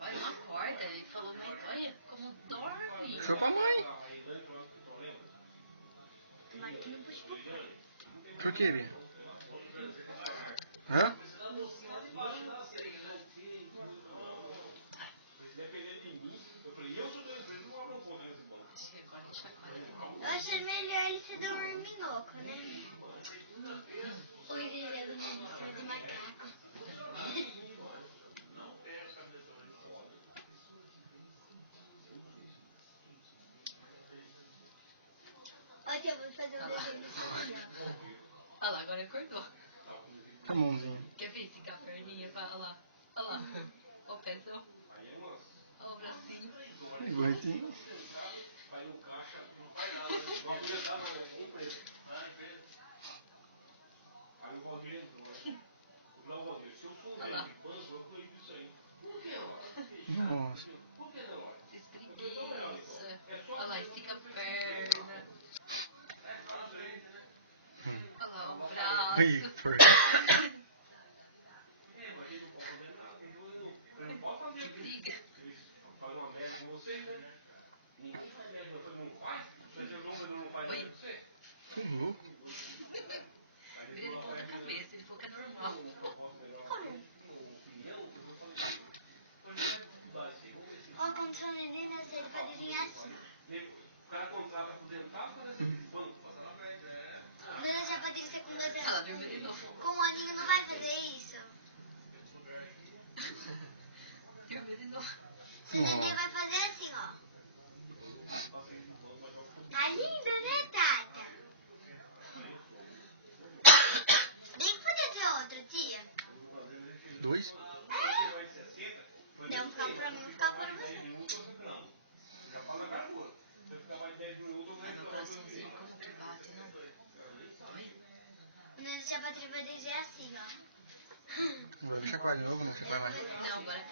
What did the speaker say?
Olha, não acorda. Ele falou, mas olha como dorme. Foi pra mãe. O que eu queria? Hã? Eu achei melhor ele ser dorminhoco, né? Ou ele leva de cima do macaco. Ok, eu vou fazer o desenho sozinho. Olha lá, agora acordou. A mãozinha. Quer ver esticar a perninha? Olha lá. Olha lá. Olha o pezão. Olha o bracinho. Gordinho. Olha lá. Nossa. Espreguiça. Olha lá, estica a perna. Olha lá, o braço. Victor. Que briga. Oi. Vira de ponta cabeça, ele falou que é normal. Ó, quando o neném nascer, ele vai desenhar assim. O neném já vai descer com 2 Ela anos. dormiu de novo. Com um aninho não vai fazer isso. Dormiu de novo. O neném vai fazer assim, ó. Tá lindo, né, Tata? Nem podia ter outro, tia. 2? É. Deu um ficar pra mim, um ficar pra você. Meu coraçãozinho como que bate, não? Olha. O neném já vai desenhar assim, ó. Agora chacoalhou, não vai mais. Não, agora